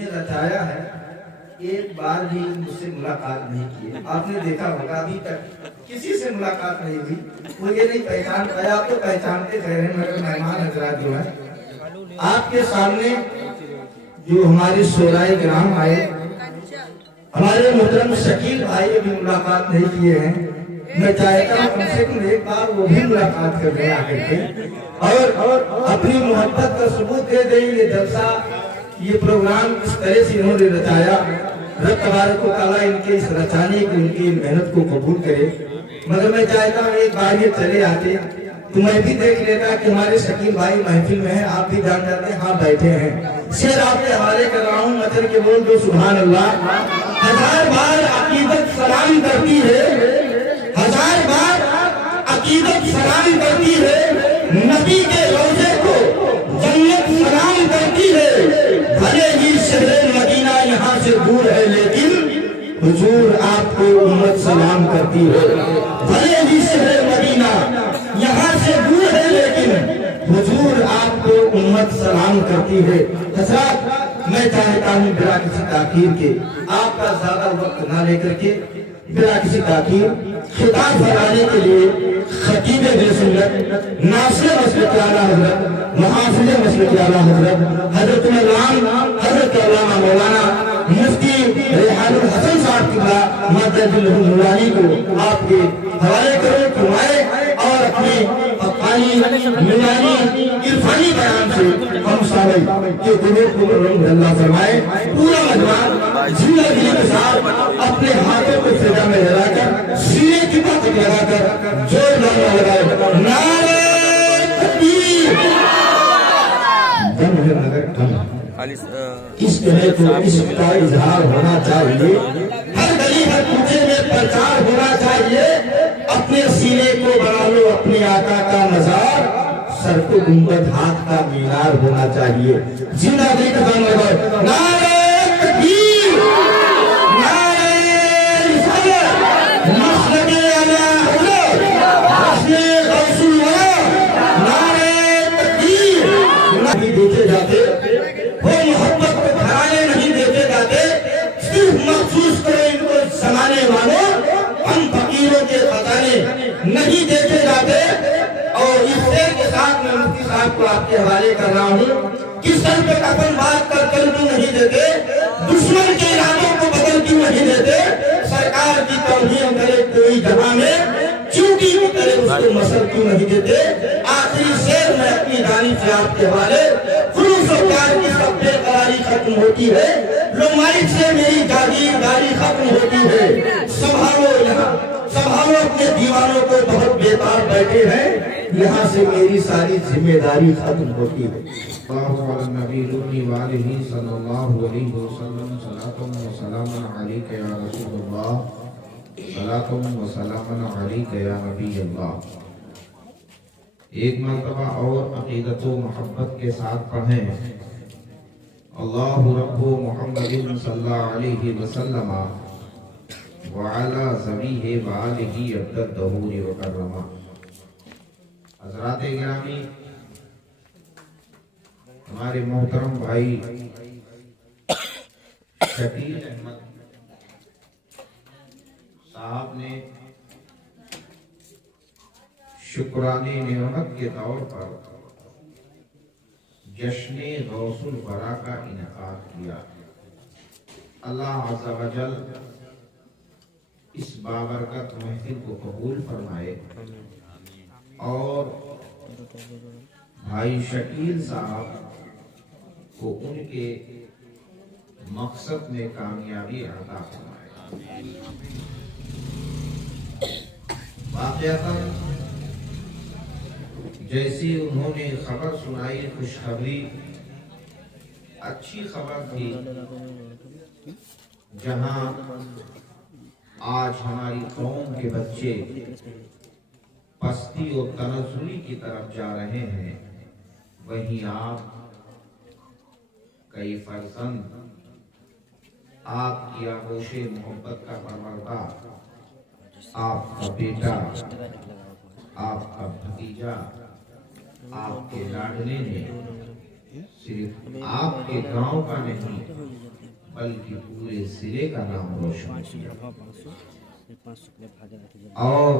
میں رچایا ہے، ایک بار بھی مجھ سے ملاقات نہیں کی. آپ نے دیکھا ہوگا ابھی تک کسی سے ملاقات نہیں ہوئی. وہ یہ نہیں پہچان پایا. آپ تو پہچانتے رہے ہیں مگر مہمان حضرات جو ہیں آپ کے سامنے جو ہمارے شورائے کرام آئے، ہمارے محترم شکیل بھائی ابھی ملاقات نہیں کیے ہیں. میں چاہتا ہوں کم سے کم ایک بار وہ بھی ملاقات کر رہے آ کر کے اور اپنی محبت کا ثبوت دے دیں. یہ جلسہ، یہ پروگرام اس طرح سے انہوں نے رچایا. رب تبارک و تعالیٰ ان کے اس رچانے کی، ان کی محنت کو قبول کرے. مگر میں چاہتا ہوں ایک بار یہ چلے آتے تو میں بھی دیکھ لیتا کہ ہمارے شکیل بھائی محفل میں ہیں. آپ بھی جان جاتے ہیں ہاں بیٹھے ہیں. شعر آپ کے حوالے کر رہا ہوں، مطر کے بول دو سبحان اللہ. ہزار بار عقیدت سلام کرتی ہے، ہزار بار عقیدت سلام کرتی ہے، نبی کے روضے کو جنت سلام کرتی ہے. بھلے ہی شہر مدینہ یہاں سے دور ہے لیکن حضور آپ کو امت سلام کرتی ہے. بھلے ہی شہر مدینہ یہاں سے دور ہے لیکن حضور آپ کو امت سلام کرتی ہے. حضرات میں چاہتا ہوں بلا کسی تاخیر کے، آپ کا زیادہ وقت نہ لے کر کے بلا کسی تاخیر خطاب فرمانے کے لیے خطیب سنت، ناصر مسلک اعلیٰ حضرت، محافظ مسلک اعلیٰ حضرت حضرت علامہ حضرت علامہ مولانا مفتی ریحان الحسن صاحب قبلہ مدد النورانی کو آپ کے حوالے کرو، فرمائے اور اپنی حقانی نورانی عرفانی بیان سے ہم سامنے کے قلوب کو رنگ اللہ فرمائے. پورا مجمع زندگی کے ساتھ اپنے ہاتھوں کو فضا میں ہلا کر سینے کی طاقت لگا کر زور نعرہ لگائے، نعرہ تکبیر. اس طرح تو اس کا اظہار ہونا چاہیے، ہر گلی ہر کوچے میں پرچار ہونا چاہیے. اپنے سینے کو بنا لو اپنے آقا کا مزار، سر کو گنبد ہاتھ کا مینار ہونا چاہیے. زندہ دل کا دم لگاؤ، نعرہ تکبیر، نعرہ رسالت، مسلک اعلیٰ حضرت، حسن غوث اللہ، نعرہ تکبیر. نہیں دیکھے جاتے وہ محبت کو گھرانے نہیں دیکھے جاتے، صرف محسوس کرو ان کو سمانے والوں، ہم فقیروں کے خزانے نہیں دیکھے جاتے. اور اس شعر کے ساتھ میں مفتی صاحب کو آپ کے حوالے کر رہا ہوں کہ سر پہ کفن بات کر کیوں نہیں دیتے، دشمن کے ارادوں کو بدل کیوں نہیں دیتے، سرکار کی توہین کرے کوئی جہاں میں چوٹی بھی کرے اس کو مسل کیوں نہیں دیتے. آخری شعر میں اپنی جانی سے آپ کے حوالے، خلوص و پیار کی سب بے قراری ختم ہوتی ہے، لومائک سے میری جاگیرداری ختم ہوتی ہے. سنبھالو یہاں، سنبھالو اپنے دیوانوں کو، بہت بیکار بیٹھے ہیں یہاں سے میری ساری ذمہ داری ختم ہوتی ہے. اللہ علیہ نبی المی وآلہ صلی اللہ علیہ وسلم. صلاۃ و سلام علیک یا رسول اللہ، صلاۃ و سلام علیک یا نبی اللہ. ایک مرتبہ اور عقیدت و محبت کے ساتھ پڑھیں، اللہ رب محمد صلی اللہ علیہ وسلم وعلی ذویہ وآلہ عبد الدہور وکرما. حضرات گرامی، ہمارے محترم بھائی شکیل احمد صاحب نے شکرانے نعمت کے طور پر جشن غوث الورا کا انعقاد کیا. اللہ عز و جل اس بابرکت محفل کو قبول فرمائے اور بھائی شکیل صاحب کو ان کے مقصد میں کامیابی عطا فرمائے. واقعتاً جیسی انہوں نے خبر سنائی، خوشخبری اچھی خبر تھی. جہاں آج ہماری قوم کے بچے پستی و تنزلی کی طرف جا رہے ہیں، وہیں آپ کئی فرزند، آپ کی آغوش محبت کا پروردہ، آپ کا بیٹا، آپ کا بھتیجا، آپ کے لاڈلے نے صرف آپ کے گاؤں کا نہیں बल्कि पूरे जिले का नाम रोशन किया। और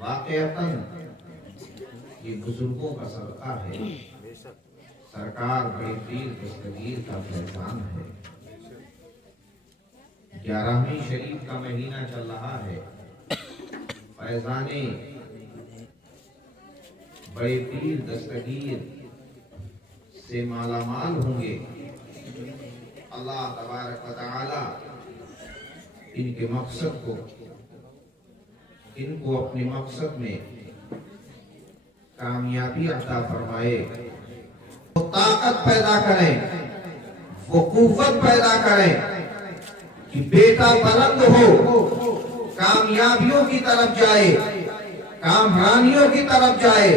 वाकईतन ये बुजुर्गों का सदका है। सरकार बड़े पीर दस्तगीर का फैजान है। 11वीं शरीफ का महीना चल रहा है। फैजाने बड़े पीर दस्तगीर से मालामाल होंगे। अल्लाह तबारक व तआला इनके मकसद को, इनको अपने मकसद में कामयाबी अता फरमाए। वो ताकत पैदा करें, वो कुव्वत पैदा करें कि बेटा बुलंद हो, कामयाबियों की तरफ जाए, कामरानियों की तरफ जाए।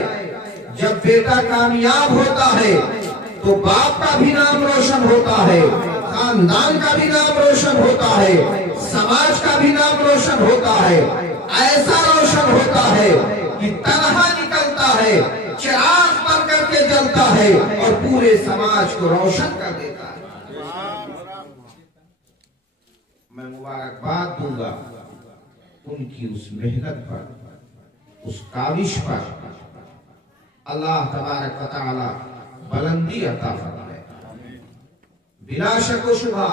जब बेटा कामयाब होता है तो बाप का भी नाम रोशन होता है, खानदान का भी नाम रोशन होता है, समाज का भी नाम रोशन होता है। ऐसा रोशन होता है कि तनहा निकलता है, चिराग बन करके जलता है और पूरे समाज को रोशन कर देता है। मैं मुबारकबाद दूंगा उनकी उस मेहनत पर, उस काविश पर। अल्लाह तबारक व तआला बुलंदी अता फरमाए। बिला शक व शुबा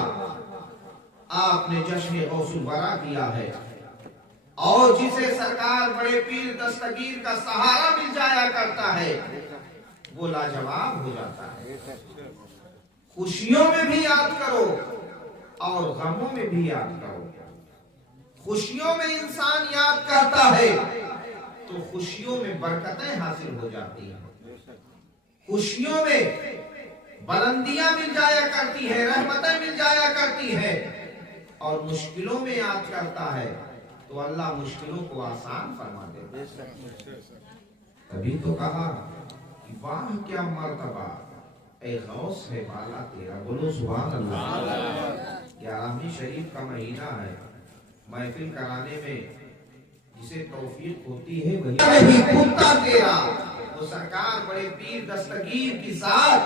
आपने जश्न गौसुल वरा किया है, और जिसे सरकार बड़े पीर दस्तगीर का सहारा मिल जाया करता है वो लाजवाब हो जाता है। खुशियों में भी याद करो और गमों में भी याद करो। खुशियों में इंसान याद करता है तो खुशियों में बरकतें हासिल हो जाती हैं, खुशियों में बुलंदियां मिल जाया करती है, रहमतें मिल जाया करती है। और मुश्किलों में याद करता है तो अल्लाह मुश्किलों को आसान फरमा देता है। तभी तो कहा कि वाह क्या मर्तबा ए गौस है बाला तेरा, बोलो सुभान अल्लाह। 11वीं शरीफ का महीना है। महफिल कराने में जिसे तौफीक होती है वही कुत्ता तेरा। वो सरकार बड़े पीर दस्तगीर की जात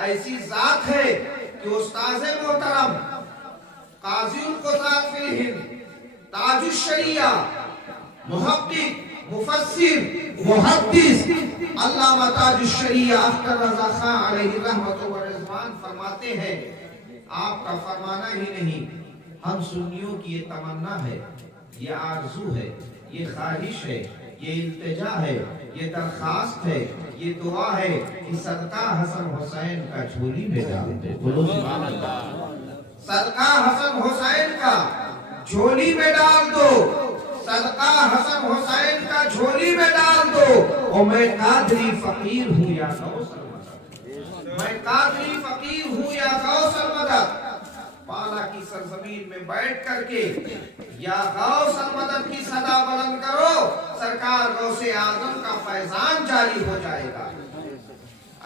ऐसी जात है कि उस्ताद मोहतरम काज़ीउल क़ुज़ात फिल हिंद, ताजुश शरिया, मुहक्किक, मुफस्सिर, मुहद्दिस अल्लामा ताजुश शरिया अख्तर रज़ा खां अलैहि रहमत व रिज़वान फरमाते हैं, आपका फरमाना ही नहीं, हम सुन्नियों की ये तमन्ना है, ये आरज़ू है, ये ख्वाहिश है, ये इल्तिजा है, ये दरखास्त है, ये दुआ है कि सदका हसन हुसैन का झोली में डाल दे। बोलो सुभान अल्लाह। सदका हसन हुसैन का झोली में डाल दो, सदका हसन हुसैन का झोली में डाल दो। और मैं कादरी फकीर हूँ या गौसल मदद, मैं कादरी फकीर हूँ या गौसल मदद। पाला की सरजमीन में बैठ करके या गौसल मदद की सदा बुलंद करो, सरकार गौसे आजम का फैजान जारी हो जाएगा।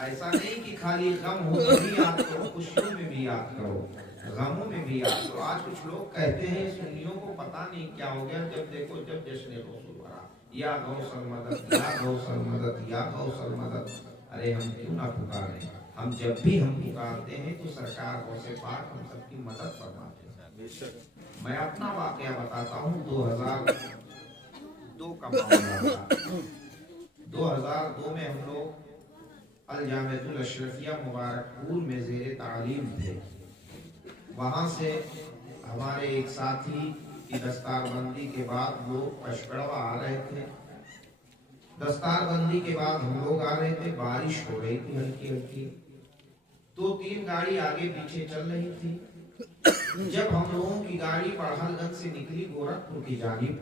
ऐसा नहीं कि खाली गम हो तो भी याद करो, खुशियों में भी याद करो, गमों में भी याद करो। आज कुछ लोग कहते हैं सुन्नियों को पता नहीं क्या हो गया, जब देखो जब जश्न गौसुल वरा, या गौसल मदद, या गौसल मदद, या गौसल मदद। अरे हम क्यों ना पुकारें? हम जब भी हम पुकारते हैं तो सरकार गौसे पाक हम सबकी मदद फरमाते हैं। मैं अपना वाकया बताता हूँ। 2002 का मामला था। 2002 में हम लोग अल जामिअतुल अशरफिया मुबारकपुर में ज़ेरे तालीम थे। वहाँ से हमारे एक साथी की दस्तारबंदी के बाद लोग पशकड़वा आ रहे थे। दस्तारबंदी के बाद हम लोग आ रहे थे, बारिश हो रही थी हल्की हल्की, 2-3 गाड़ी आगे पीछे चल रही थी। जब हम लोगों की गाड़ी पढ़लगंज से निकली गोरखपुर की जानिब,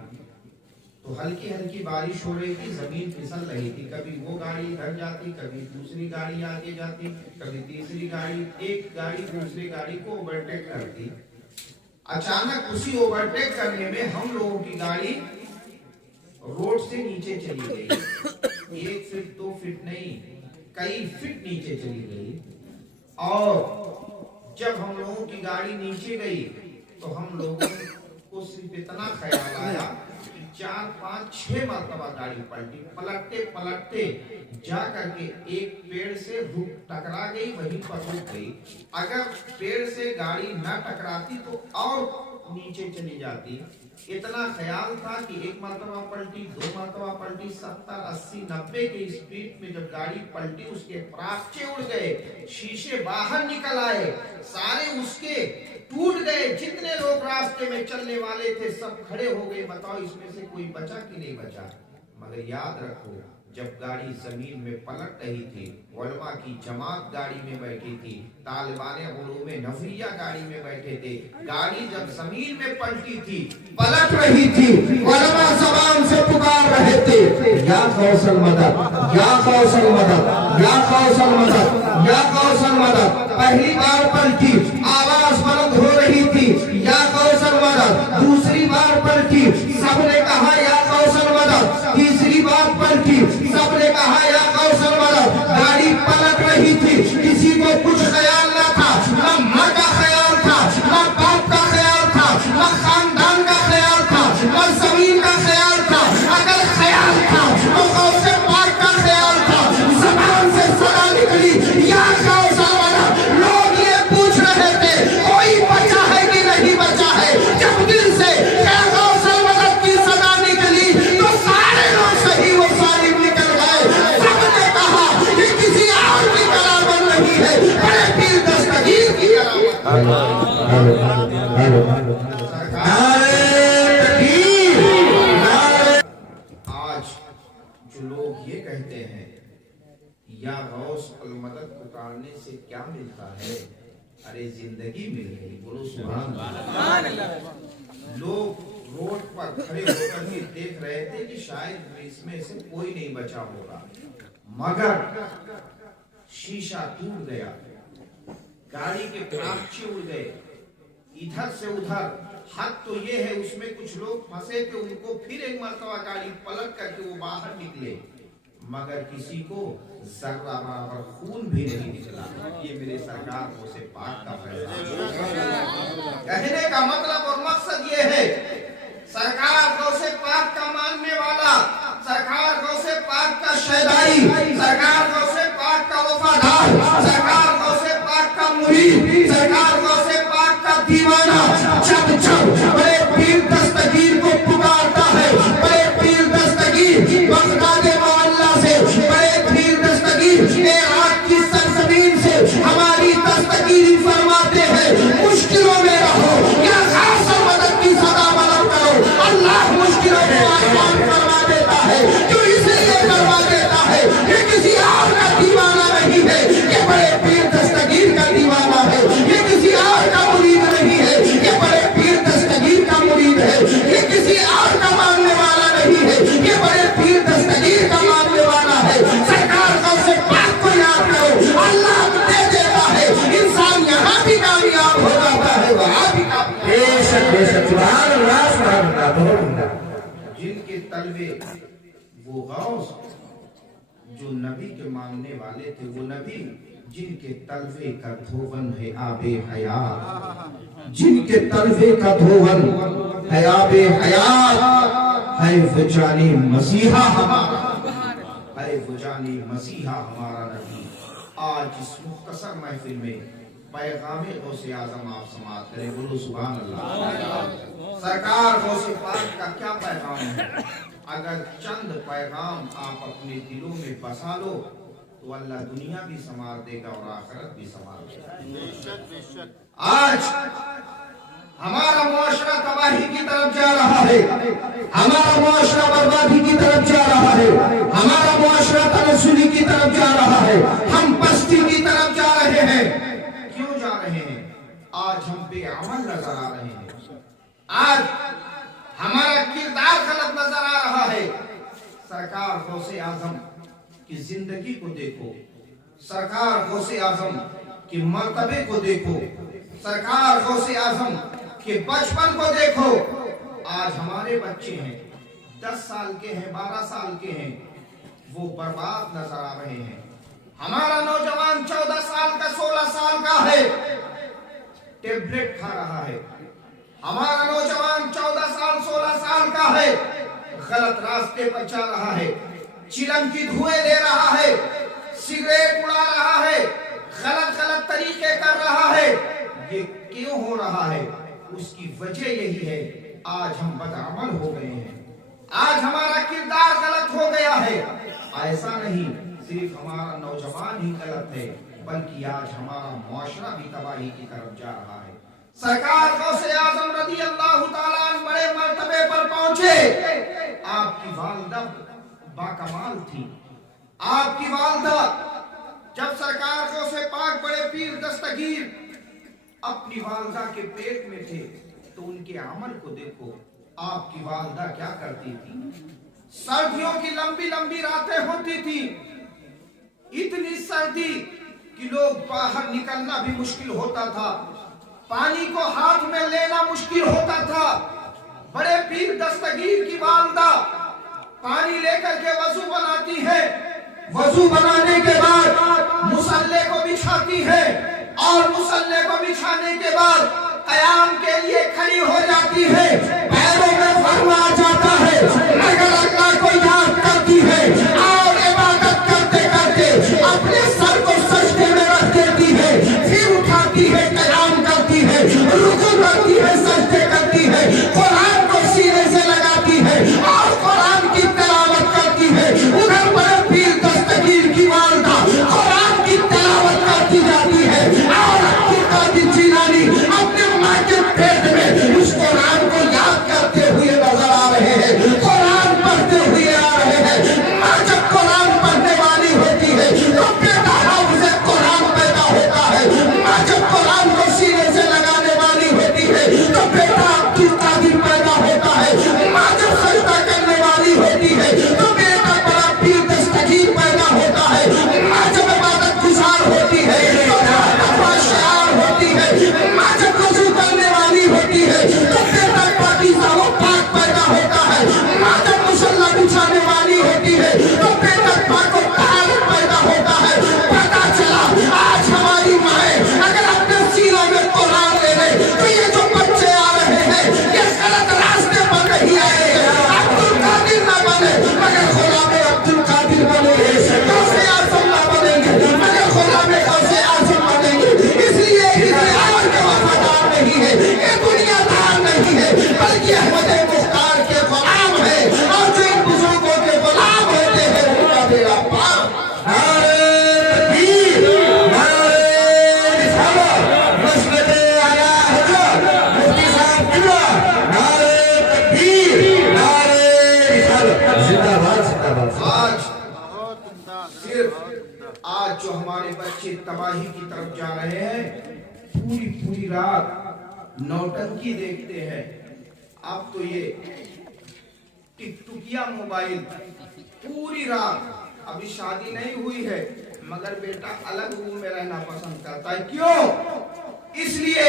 तो हल्की हल्की बारिश हो रही थी, जमीन फिसल रही थी। कभी वो गाड़ी इधर जाती, कभी दूसरी गाड़ी आगे जाती, कभी तीसरी गाड़ी, एक गाड़ी दूसरी गाड़ी को ओवरटेक करती। अचानक उसी ओवरटेक करने में हम लोगों की गाड़ी रोड से नीचे चली गई। 1 फीट 2 फीट नहीं, कई फीट नीचे चली गई। और जब हम लोगों की गाड़ी नीचे गई तो हम लोगों को सिर्फ इतना ख्याल आया कि 4, 5, 6 मरतबा गाड़ी पलटी। पलटते पलटते जा करके एक पेड़ से टकरा गई, वहीं पर रुक गई। अगर पेड़ से गाड़ी न टकराती तो और नीचे चली जाती। इतना ख्याल था कि एक मरतबा पलटी, 2 मरतबा पलटी, 70, 80, 90 की स्पीड में जब गाड़ी पलटी उसके परागचे उड़ गए, शीशे बाहर निकल आए, सारे उसके टूट गए। जितने लोग रास्ते में चलने वाले थे सब खड़े हो गए। बताओ इसमें से कोई बचा कि नहीं बचा? मगर याद रखो, जब गाड़ी जमीन में पलट रही थी, उलमा की जमात गाड़ी में बैठी थी, तालिबाने उलूम नफरिया गाड़ी में बैठे थे। गाड़ी जब जमीन में पलटी थी, पलट रही थी, उलमा ज़बान से पुकार रहे थे, या कौशल मदद, या कौशल मदद, या कौशल मदद, या कौशल मदद। पहली बार पलटी, आवाज बुलंद हो रही थी, या कौशल मदद। दूसरी बार पलटी, सबने कहा या कौशल मदद। तीसरी बार पलटी, सबने कहा या कौशल मदद। गाड़ी पलट रही थी, किसी को कुछ ख्याल न था, न माँ का ख्याल था, न बाप का ख्याल था, न खानदान का ख्याल था, न जमीन का ख्याल था। अगर ख्याल था तो गौसे पाक का ख्याल था। ज़बान से सदा निकली या कौशल मदद। लोग ये पूछ रहे थे कोई बचा है कि नहीं बचा है। जब दिल से या कौशल मदद की सदा निकली तो सारे लोग सही वो सालिम निकल गए। सबने कहा ये किसी और की करामत नहीं है, बड़े पीर दस्तगीर की करामत। आज जो लोग ये कहते हैं या गौस अल मदद पुकारने से क्या मिलता है, अरे जिंदगी मिल गई। बोलो सुभान अल्लाह। लोग रोड पर खड़े होकर के देख रहे थे कि शायद इसमें से कोई नहीं बचा होगा, मगर शीशा टूट गया, गाड़ी के परागचे उड़ गए, इधर से उधर। हद तो ये है उसमें कुछ लोग फंसे थे, उनको फिर एक मरतबा गाड़ी पलट करके वो बाहर निकले, मगर किसी को जर्रा बराबर खून भी नहीं निकला। ये मेरे सरकार को से पाक का फैसला। कहने का मतलब और मकसद ये है, सरकार को से पाक का मानने वाला, सरकार को से पाक का शहदाई, सरकार को से पाक का वफादार, सरकार को से पाक का मुरीद, सरकार को से पाक का दीवाना जब जब बड़े पीर दस्तगीर को पुकारता है, बड़े पीर दस्तगीर बगदाद मोहल्ला से, बड़े पीर दस्तगीर इराक की सरजमीन से हमारी दस्तगीरी फरमाते हैं, मुश्किलों में रहो या खास मदद की सदा मदद करो। अल्लाह मुश्किलों को आसान करवा देता है, जो इसलिए करवा देता है ये किसी और का दीवाना नहीं है, ये बड़े पीर दस्तगीर का दीवाना है। ये किसी और का मुरीद नहीं है, ये बड़े पीर दस्तगीर का मुरीद है। ये किसी और का मानने वाला नहीं है, ये बड़े पीर दस्तगीर का मानने वाला है। सरकार का से पाक को याद करो, अल्लाह दे देता है, इंसान यहाँ भी कामयाब हो जाता है, वहाँ भी कामयाब। बेशक बेशक, सुभान अल्लाह, सुभान अल्लाह, बहुत उम्दा। जिनके तलबे वो गौस जो नबी के मानने वाले थे, वो नबी जिनके तलवे का धोवन है आबे हयात, जिनके तलवे का धोवन है आबे हयात, है वो जाने मसीहा हमारा, है वो जाने मसीहा हमारा नबी। आज इस मुख्तसर महफिल में पैगामे गौसे आजम आप समाअत करें। बोलो सुभान अल्लाह। सरकार गौसे पाक का क्या पैगाम है? अगर चंद पैगाम आप अपने दिलों में बसा लो तो अल्लाह दुनिया भी संवार देगा और आखिरत भी संवार देगा। आज हमारा मुआशरा तबाही की तरफ जा रहा है, हमारा मुआशरा बर्बादी की तरफ जा रहा है, हमारा मुआशरा तनस्सुली की तरफ जा रहा है, हम पस्ती की तरफ जा रहे हैं। क्यों जा रहे हैं? आज हम बेअमल नजर आ रहे हैं, आज हमारा किरदार गलत नजर आ रहा है। सरकार गौसे आजम की जिंदगी को देखो, सरकार गौसे आजम के मर्तबे को देखो, सरकार गौसे आजम के बचपन को देखो। आज हमारे बच्चे हैं, 10 साल के हैं, 12 साल के हैं, वो बर्बाद नजर आ रहे हैं। हमारा नौजवान 14 साल का, 16 साल का है, टेबलेट खा रहा है। हमारा नौजवान 14 साल, 16 साल का है, गलत रास्ते पर चल रहा है, चिलम की धुएं दे रहा है, सिगरेट उड़ा रहा है, गलत गलत तरीके कर रहा है। ये क्यों हो रहा है? उसकी वजह यही है, आज हम बदअमल हो गए हैं, आज हमारा किरदार गलत हो गया है। ऐसा नहीं सिर्फ हमारा नौजवान ही गलत है, बल्कि आज हमारा मुआशरा भी तबाही की तरफ जा रहा है। सरकार गौसे आजम रज़ी अल्लाह ताला अन्हु बड़े मर्तबे पर पहुंचे। आपकी वालिदा बाकमाल थी। आपकी वालिदा जब सरकार गौसे पाक बड़े पीर दस्तगीर अपनी वालिदा के पेट में थे तो उनके अमल को देखो। आपकी वालिदा क्या करती थी? सर्दियों की लंबी लंबी रातें होती थी, इतनी सर्दी कि लोग बाहर निकलना भी मुश्किल होता था, पानी को हाथ में लेना मुश्किल होता था। बड़े पीर दस्तगीर की वालिदा पानी लेकर के वजू बनाती है, वजू बनाने के बाद मुसल्ले को बिछाती है और मुसल्ले को बिछाने के बाद क़याम के लिए खड़ी हो जाती है। पैरों में फर्म आ जाता है, मगर अल्लाह को याद करती है और इबादत करते करते अपने सर को सजदे में रख देती है, फिर उठाती है, क़याम करती है, रुकू करती है, सजदे करती है, कुरान को सीने से लगाती है और कुरान की तिलावत करती है। उधर बड़े पीर दस्तगीर की वालिदा कुरान की तिलावत करती जाती है और अब्दुल कादिर जिलानी अपने माँ के पेट में उस कुरान को याद करते हुए नजर आ रहे हैं, कुरान पढ़ते हुए आ रहे हैं। माँ जब कुरान पढ़ने वाली होती है तो बेटा हाफ़िज़ कुरान पैदा होता है। माँ जब कुरान को सीने से लगाने वाली होती है तो बेटा अब्दुल कादिर पैदा होता है। माँ जब सजदा करने वाली होती है तो बेटा बड़ा पीर दस्तगीर पैदा होता है। माँ जब इबादत गुजार होती है तो बेटा शायर होती है। माँ जब वज़ू करने वाली होती है तो बेटा पाकीज़ा व पाक पैदा होता है। माँ जब मुसल्ला बिछाने वाली होती है तो बेटा पाक व ताहिर पैदा होता है। पता चला आज हमारी माएँ अगर अपने सीनों में कुरान ले ले तो ये जो बच्चे आ रहे हैं ये गलत रास्ते पर नहीं आए, अब्दुल कादिर ना बने मगर गुलाम अब्दुल कादिर बनेंगे, गौसे आज़म ना बनेंगे मगर गुलाम गौसे आज़म बनेंगे। इसलिए इसे और के वफादार नहीं है, ये दुनियादार नहीं है, बल्कि अहमद मुख्तार के गुलाम है और जो इन बुजुर्गों के गुलाम होते हैं उनका बेड़ा पार। नारे तकबीर, नारे रिसालत, मस्जिद आला हज़रत मुफ्ती साहब किबला, नारे तकबीर, नारे रिसालत, जिंदाबाद जिंदाबाद। आज जो हमारे बच्चे तबाही की तरफ जा रहे हैं, पूरी पूरी रात नौटंकी देखते हैं। अब तो ये टिकटुकिया मोबाइल पूरी रात, अभी शादी नहीं हुई है मगर बेटा अलग रूम में रहना पसंद करता है। क्यों? इसलिए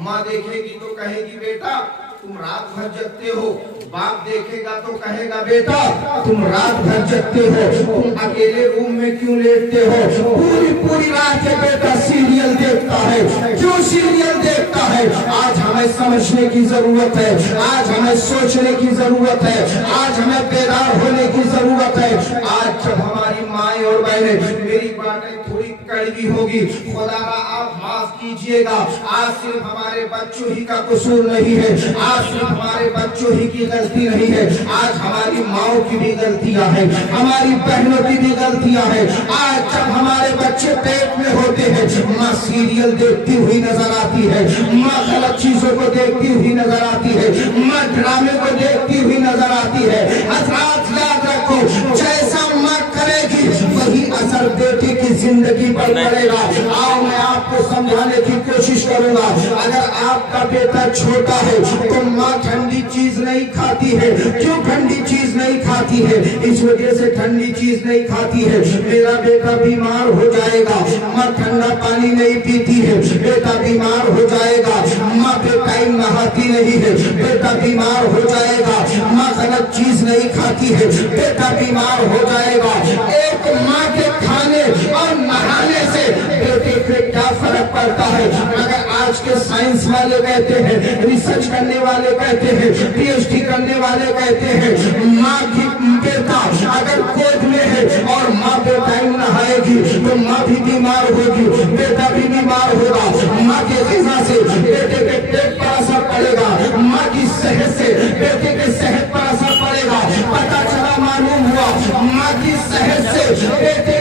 माँ देखेगी तो कहेगी बेटा तुम रात भर जगते हो, बाप देखेगा तो कहेगा बेटा तुम रात भर जगते हो, तुम अकेले रूम में क्यों लेटते हो? पूरी पूरी रात ये बेटा सीरियल देखता है। क्यों सीरियल देखता है? आज हमें समझने की जरूरत है, आज हमें सोचने की जरूरत है, आज हमें बेदार होने की जरूरत है। आज जब हमारी माएँ और बहनें, मेरी बातें थोड़ी कड़वी होगी, खुदारा आप माफ कीजिएगा, आज सिर्फ हमारे बच्चों ही का कसूर नहीं है, आज सिर्फ हमारे बच्चों ही की गलती नहीं है, आज हमारी माओ की भी गलतियां हैं, हमारी बहनों की भी गलतियां हैं। आज जब हमारे बच्चे पेट में होते हैं माँ सीरियल देखती हुई नजर आती है, माँ गलत चीजों को देखती हुई नजर आती है, माँ ड्रामे को देखती हुई नजर आती है। हज़रात याद रखो, जैसा माँ करेगी वही असर बेटी की जिंदगी पर पड़ेगा। आओ मैं आपको समझाने की कोशिश करूंगा। अगर आपका बेटा छोटा है तो माँ ठंडी चीज नहीं खाती है। क्यों ठंडी चीज नहीं खाती है? इस वजह से ठंडी चीज नहीं खाती है, मेरा बेटा बीमार हो जाएगा। माँ ठंडा पानी नहीं पीती है, बेटा बीमार हो जाएगा। माँ बेटाइम नहाती नहीं है, बेटा बीमार हो जाएगा। माँ गलत चीज नहीं खाती है, बेटा बीमार हो जाएगा। एक माँ के खाने और नहाने से बेटे पे क्या फर्क पड़ता है? अगर آج کے سائنس والے کہتے ہیں, ریسرچ کرنے والے کہتے ہیں, پی ایچ ڈی کرنے والے کہتے ہیں, ماں کی بیٹا اگر گود میں ہے اور ماں بے ٹائم نہائے گی تو ماں بھی بیمار ہوگی, بیٹا بھی بیمار ہوگا. ماں کے غذا سے بیٹے کے پیٹ پر اثر پڑے گا, ماں کی صحت سے بیٹے کے صحت پر اثر پڑے گا. پتہ چلا, معلوم ہوا, ماں کی صحت سے بیٹے